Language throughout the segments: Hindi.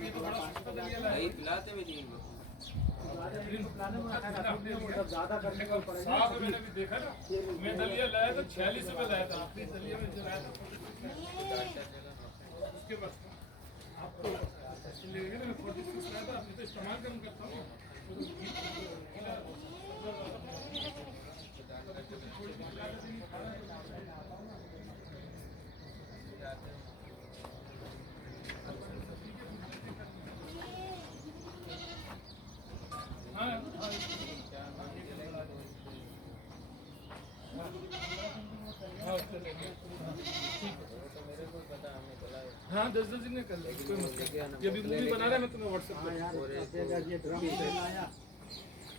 भाई पिलाते भी नहीं ज्यादा करने का पड़ेगा। मैंने भी देखा ना, मैं दलिया लाया था 46 रुपए लाया था, अपनी दलिया में जो लाया था उसके पास आपको लेंगे ना, मैं 46 लाया था, अपने तो इस्तेमाल कम करता हूँ। हाँ 10-10 दिन में कर लेंगे, कोई मसला नहीं। ये भी मूवी बना रहा है, मैं तुम्हें व्हाट्सएप हाँ यार, ये ड्रम से लाया,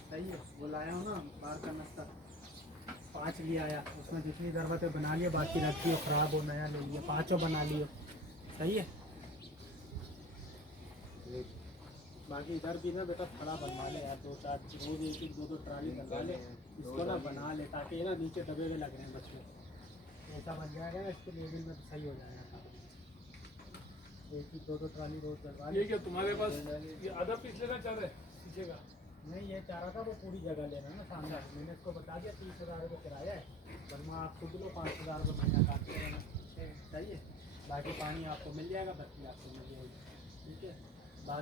सही है, वो लाया हूँ ना बाहर का नस्ता 5 लिए आया, उसमें जितनी ज़रूरत है बना लिया, बाकी रख दियो, ख़राब हो नया ले लिया, 5 बना लियो, सही है। बाकी इधर भी ना बेटा खड़ा बनवा ले यार, 2-4 रोज 1-1 2-2 ट्राली बनवा ले, इसको ना बना ले ताकि ना नीचे दबे हुए लग रहे हैं बच्चे, ऐसा बन जाएगा ना इसके लेवल में तो सही हो जाएगा। 1-1 2-2 ट्राली रोज बनवा ले। ये क्या तुम्हारे पास ये आधा पीस लेना चाह रहे पीछे का? नहीं, ये चाह रहा था वो पूरी जगह लेना ना सामने, मैंने इसको बता दिया 30,000 रुपये किराया है, वरना आप खुद लो 5,000 रुपये महीना काटते रहना, सही है। बाकी पानी आपको मिल जाएगा, बत्ती आपको मिल जाएगी।